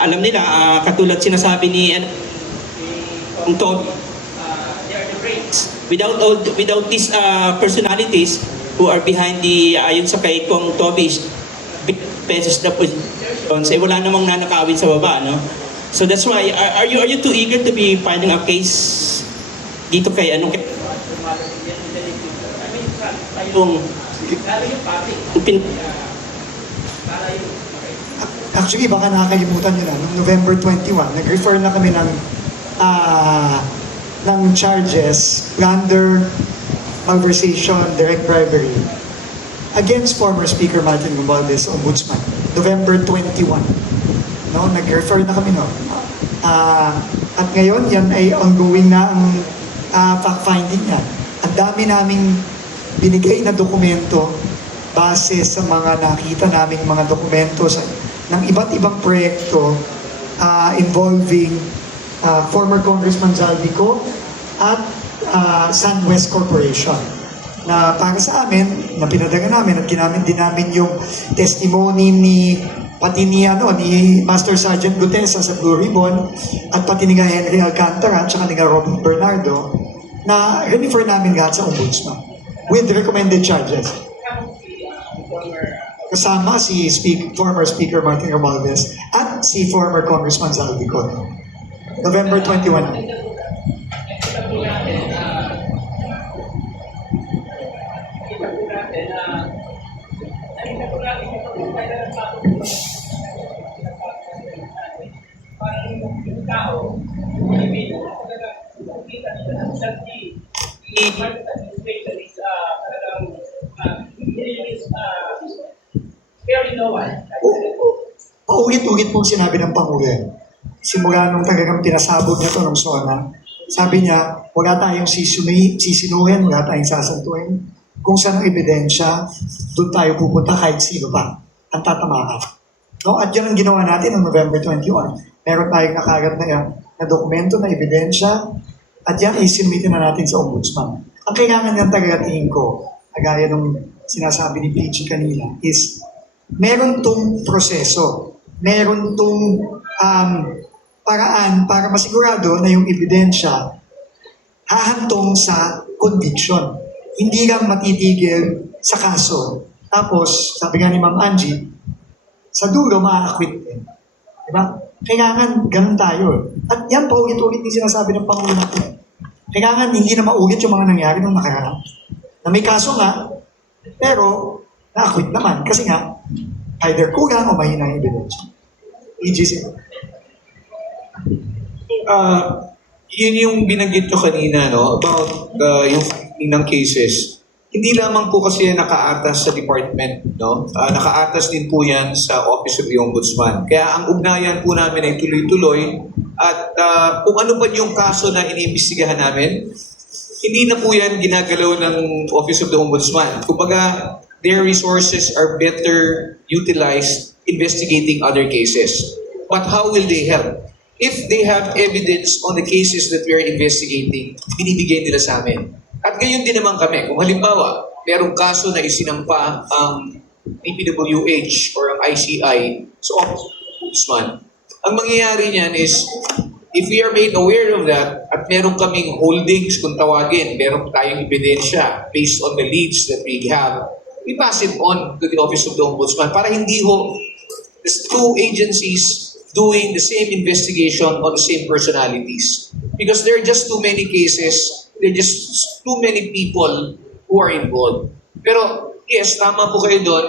alam nila, katulad sinasabi ni Tom, they are the brains. Without these personalities who are behind the, ayon sa kay Kong Toby, pesos na positions, wala namang nanakawin sa baba, no? So that's why, are you too eager to be filing a case dito kay anong Actually, baka nakakalimutan nyo na, noong November 21, nag-refer na kami ng charges, plunder, malversation, direct bribery, against former Speaker Martin Romualdez, Ombudsman, November 21. No, nag-refer na kami, no? At ngayon, yan ay ongoing na ang fact-finding niya. Ang dami naming binigay na dokumento base sa mga nakita naming mga dokumento ng iba't ibang proyekto involving former Congressman Zaldico at SunWest Corporation. Na para sa amin, na pinadagan namin at ginamit din namin yung testimony pati ni Master Sergeant Gutesa sa Blue Ribbon at pati ni Henry Alcantara at saka ni Robin Bernardo na refer namin lahat sa Ombudsman with recommended charges. Kasama si former Speaker Martin Romualdez at si former Congressman Zaldico. November 21. Paulit-ulit pong sinabi ng Pangulo. Simula nung talagang pinasabog niya ito ng SONA, sabi niya, wala tayong sisinuhin, wala tayong sasantuhin. Kung saan ang ebidensya, doon tayo pupunta kahit sino pa ang tatamakan. No? At yan ang ginawa natin noong November 21. Meron tayong nakagat na dokumento, na ebidensya, at yan ay sinumitin na natin sa Ombudsman. Ang kailangan ng tagatingin ko, agaya nung sinasabi ni PG kanina, is meron tong proseso, meron tong paraan para masigurado na yung ebidensya hahantong sa conviction. Hindi lang matitigil sa kaso. Tapos, sabi nga ni Ma'am Angie, sa dulo, ma-acquit din. Diba? Kailangan ganun tayo. At yan pa ulit-ulit din sinasabi ng Pangulo natin. Kailangan hindi na maulit yung mga nangyari nung nakaraan. Na may kaso nga, pero na-acquit naman. Kasi nga, either kulang o mahina yung ebidensya. EGC. Yun yung binanggit nyo kanina, no? About yung finding ng cases. Hindi lamang po kasi yan nakaatas sa department, no? Nakaatas din po yan sa Office of the Ombudsman. Kaya ang ugnayan po namin ay tuloy-tuloy at kung ano pa yung kaso na iniimbestigahan namin, hindi na po yan ginagalaw ng Office of the Ombudsman. Kumbaga, their resources are better utilized investigating other cases. But how will they help? If they have evidence on the cases that we are investigating, binibigay nila sa amin. At gayon din naman kami. Kung halimbawa, merong kaso na isinampa ang DPWH or ang ICI sa Office of the Ombudsman, ang mangyayari niyan is, if we are made aware of that, at meron kaming holdings kung tawagin, meron tayong ebidensya based on the leads that we have, we pass it on to the Office of the Ombudsman para hindi ho there's two agencies doing the same investigation on the same personalities. Because there are just too many cases, there are just too many people who are involved. Pero yes, tama po kayo doon.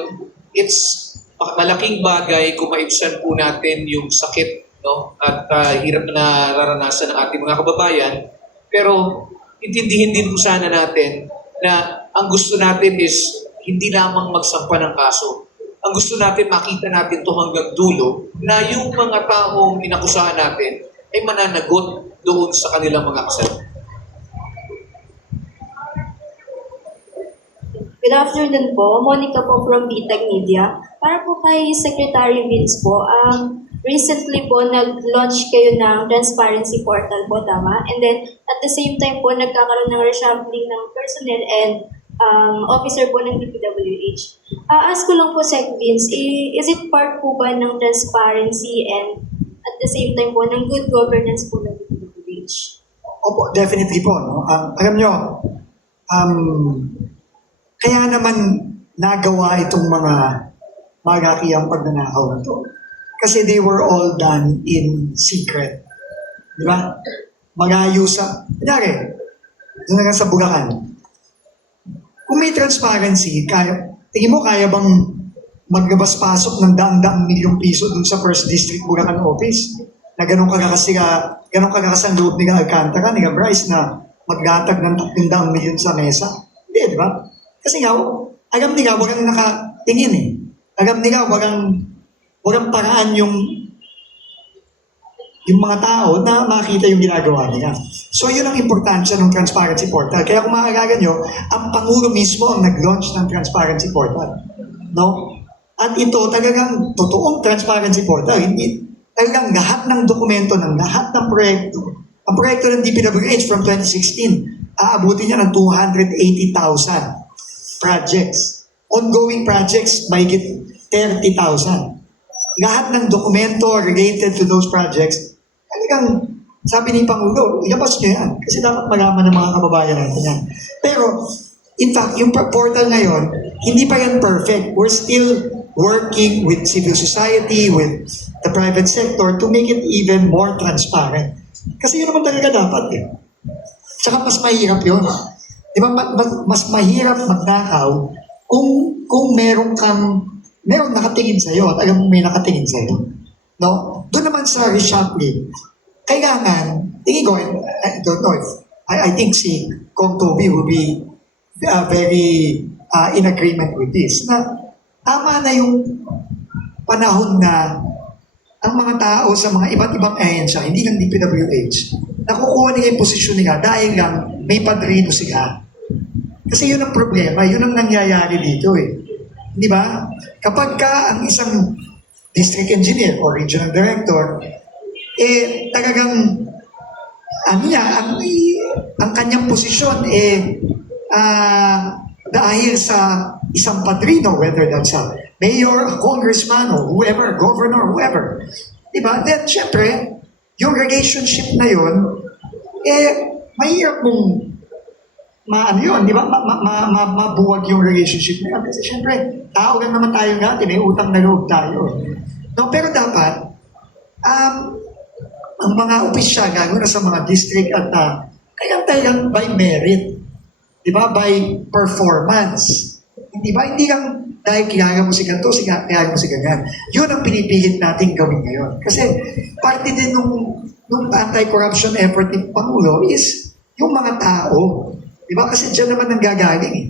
It's malaking bagay kung maibsan po natin yung sakit, no? At hirap na nararanasan ng ating mga kababayan. Pero intindihin din po sana natin na ang gusto natin is hindi lamang magsampa ng kaso. Ang gusto natin, makita natin to hanggang dulo na yung mga taong inakusahan natin ay mananagot doon sa kanilang mga kasalanan. Good afternoon po. Monica po from BTEC Media. Para po kay Secretary Vince po, recently po nag-launch kayo ng transparency portal po, tama? And then at the same time po, nagkakaroon ng reshuffling ng personnel and officer po ng DPWH. Ask ko lang po, Sec Vince, is it part po ba ng transparency and at the same time po ng good governance po ng DPWH. Opo, definitely po. No? Alam nyo, kaya naman nagawa itong mga magakiyang pagnanakaw na to. Kasi they were all done in secret. Di ba? Magayo sa... Kunyari, doon na nga sa Bulacan. Kung may transparency, tingin mo kaya bang maglabas-pasok ng daang-daang milyong piso dun sa First District Bulacan Office? Na ganun kagakas ang loob ni Alcantara, ni Bryce, na maglatag ng 300 milyon sa mesa? Hindi, di ba? Kasi nga, alam nila, walang nakatingin eh. Alam nila, walang paraan yung mga tao na makita yung ginagawa nila. So, yun ang importansya ng Transparency Portal. Kaya kung maaalala nyo, ang Pangulo mismo ang nag-launch ng Transparency Portal. No? At ito talagang totoong Transparency Portal. Hindi talagang lahat ng dokumento ng lahat ng proyekto. Ang proyekto ng DPWH from 2016, aabutin niya ng 280,000 projects. Ongoing projects, mahigit 30,000. Lahat ng dokumento related to those projects, talagang sabi ni Pangulo, ilabas nyo yan. Kasi dapat malaman ng mga kababayan natin yan. Pero, in fact, yung portal ngayon, hindi pa yan perfect. We're still working with civil society, with the private sector to make it even more transparent. Kasi yun naman talaga dapat eh. Tsaka mas mahirap yun. Di ba, mas mahirap magnakaw kung meron nakatingin sa'yo at alam mo may nakatingin sa'yo. No? Doon naman sa reshuffling, kailangan, tingin ko, I don't know if, I think si Kong Toby will be very in agreement with this, na tama na yung panahon na ang mga tao sa mga iba't ibang ahensya, hindi lang DPWH, nakukuha nila yung posisyon nila dahil lang may padrino sila. Kasi yun ang problema, yun ang nangyayari dito eh. Di ba? Kapag ka ang isang district engineer or regional director, talagang ang kanyang posisyon dahil sa isang padrino, whether that's a mayor, a congressman, or whoever, governor, whoever. Diba? Then, syempre, yung relationship na yun, mahirap mong di ba? Mabuwag yung relationship na yun. Kasi syempre, tao lang naman tayo natin, may utang na loob tayo. No, pero dapat, ang mga opisyal, lalo na sa mga district at kaya talagang by merit, di ba? By performance. Di ba? Hindi lang dahil kilala mo si ganito, kilala mo si ganyan. Yun ang pinipilit natin gawin ngayon. Kasi parte din nung anti-corruption effort ni Pangulo is yung mga tao. Di ba? Kasi dyan naman nanggagaling eh.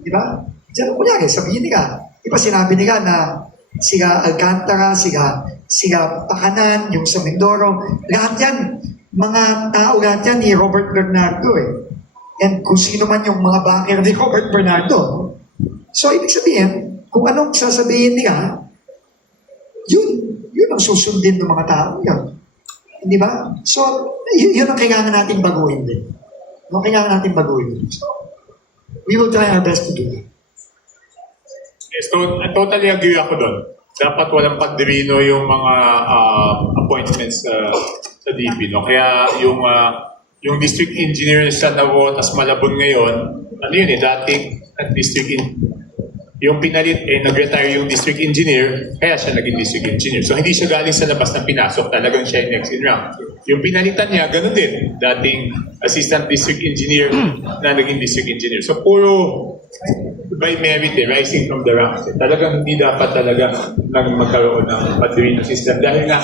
Di ba? Dyan, kunyari, sabihin nila. Di ba sinabi nila na sila Alcantara, sila Pakanan, yung sa Mindoro, lahat yan, mga tao lahat yan ni Robert Bernardo eh. And kung sino man yung mga backer ni Robert Bernardo. So, ibig sabihin, kung anong sasabihin nila, yun ang susundin ng mga tao yun. Di ba? So, yun ang kailangan natin baguhin din. Yun ang kailangan natin baguhin din. So, we will try our best to do that. Yes, so, totally agree ako doon. Dapat walang pagdirino yung mga appointments sa DP. No? Kaya yung district engineer sa Navo tas Malabon ngayon, dating district yung pinalit, nag-retire yung district engineer, kaya siya naging district engineer. So hindi siya galing sa labas ng pinasok, talagang siya yung next in rank. Yung pinalitan niya, ganun din. Dating assistant district engineer na naging district engineer. So puro by merit, rising from the ranks. Talagang hindi dapat talaga magkaroon ng padrino system. Dahil nga,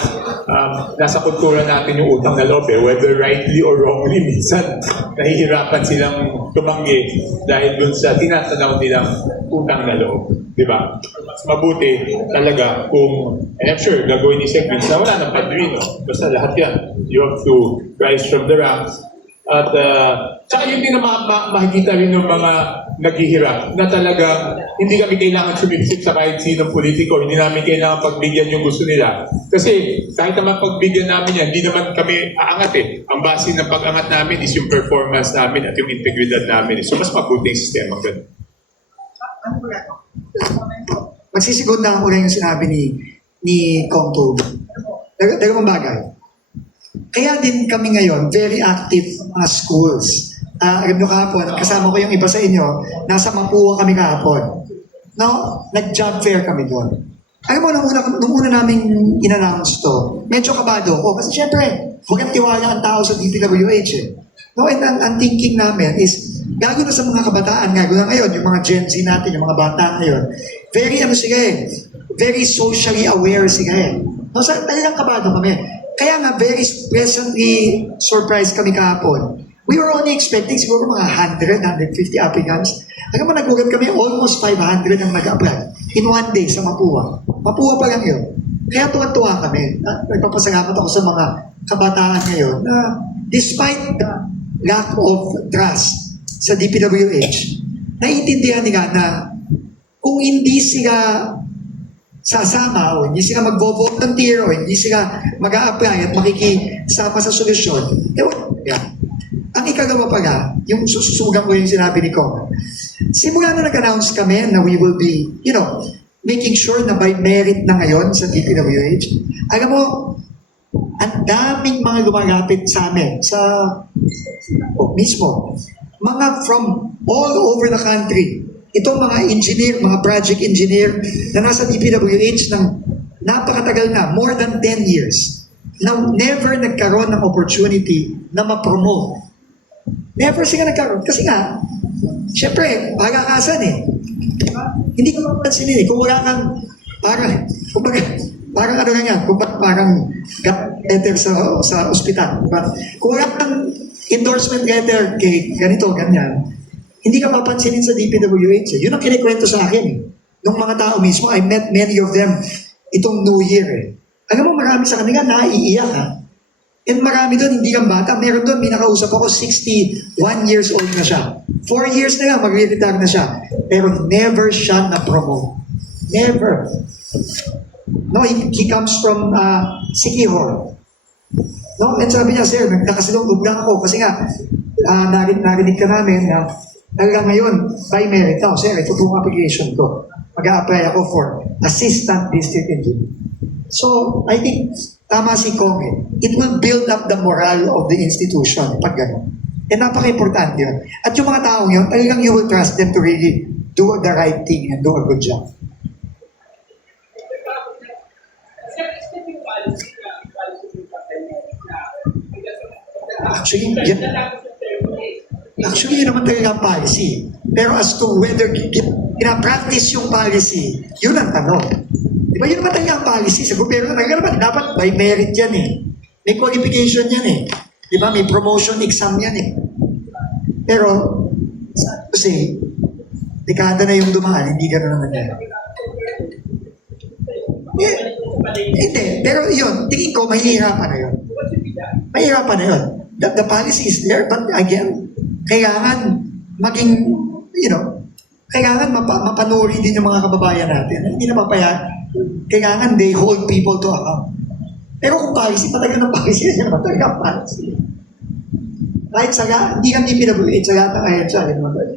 nasa kultura natin yung utang na loob, whether rightly or wrongly, minsan nahihirapan silang tumanggi dahil dun sa tinatanaw nilang utang na loob. Di ba? Mas mabuti talaga kung, and I'm sure, gagawin ni Sec Vince na wala ng padrino. Basta lahat yan. You have to rise from the ranks. At tsaka yun din na makikita rin ng mga naghihirap na talaga hindi kami kailangan sumipsip sa kahit sinong politiko, hindi namin kailangan pagbigyan yung gusto nila. Kasi kahit naman pagbigyan namin yan, hindi naman kami aangat eh. Ang base ng pag-angat namin is yung performance namin at yung integridad namin. So mas mabuting sistema ganun. Magsisigod na ako lang yung sinabi ni Kong Toby. Dalawang bagay. Kaya din kami ngayon, very active mga schools. Alam nyo kahapon, kasama ko yung iba sa inyo, nasa Mapua kami kahapon. No? Nag-job fair kami doon. Alam mo, nung una namin in-announce to, medyo kabado ko. Kasi syempre, huwag tiwala ang tao sa DPWH eh. No, and ang thinking namin is, gago na sa mga kabataan, gago na ngayon, yung mga Gen Z natin, yung mga bata ngayon, very very socially aware sila eh. No, talagang kabado kami. Kaya nga, very pleasantly surprised kami kahapon. We were only expecting siguro mga 100, 150 applicants. Alam mo, nagulat kami, almost 500 ang nag-apply in one day sa Mapua. Mapua pa lang yun. Kaya tuwan-tuwa kami. Nagpapasalamat ako sa mga kabataan ngayon na despite the lack of trust sa DPWH, naiintindihan nila na kung hindi sila sasama o hindi sila mag-volunteer o hindi sila mag-a-apply at makikisama sa solusyon, yan. Ang ikagawa pala, yung sususugan ko yung sinabi ni Kong, simula na nag-announce kami na we will be, making sure na by merit na ngayon sa DPWH, alam mo, ang daming mga lumalapit sa amin, mismo, mga from all over the country. Itong mga engineer, mga project engineer na nasa DPWH ng napakatagal na, more than 10 years, na never nagkaroon ng opportunity na ma-promote. Never sila nagkaroon. Kasi nga, syempre, pagkakasan eh. Hindi ko mapansinin eh. Kung wala kang, parang ano nga yan, parang letter sa ospital. Diba? Kung wala kang endorsement letter kay ganito, ganyan, hindi ka mapansinin sa DPWH. Yun ang kinikwento sa akin eh. Nung mga tao mismo, I met many of them itong New Year eh. Alam mo, marami sa kanila naiiyak ha. And marami doon, hindi kang bata. Meron doon, may nakausap ako, 61 years old na siya. 4 years na lang, mag-retire na siya. Pero never siya na-promote. Never. No, he comes from Sikihor. No, and sabi niya, sir, nagkakasilong lang ako kasi nga, narinig ka namin na talagang ngayon, by merit, no, sir, ito pong application ko. Mag-a-apply ako for assistant district engineer. So, I think, tama si Kong eh. It will build up the morale of the institution pag gano'n. And napaka-importante yun. At yung mga taong yun, talagang you will trust them to really do the right thing and do a good job. Actually, yun naman talaga ang policy. Pero as to whether pina-practice yung policy, yun ang tanong. Di ba yun naman talaga ang policy sa gobyerno? Dapat by merit yan eh. May qualification yan eh. Di ba? May promotion exam yan eh. Pero, kasi, dekada na yung dumaan, hindi gano'n naman yan. Hindi. Pero yun, tingin ko, mahihirapan na yun. Mahihirapan na yun. The policy is there, but again, kailangan maging, kailangan mapanuri din yung mga kababayan natin. Hindi na papayaan. Kailangan they hold people to account. Pero kung policy, patagal ng policy, yan naman talaga policy. Kahit hindi kang DPWH, sa lahat ng ahensya, yan naman talaga.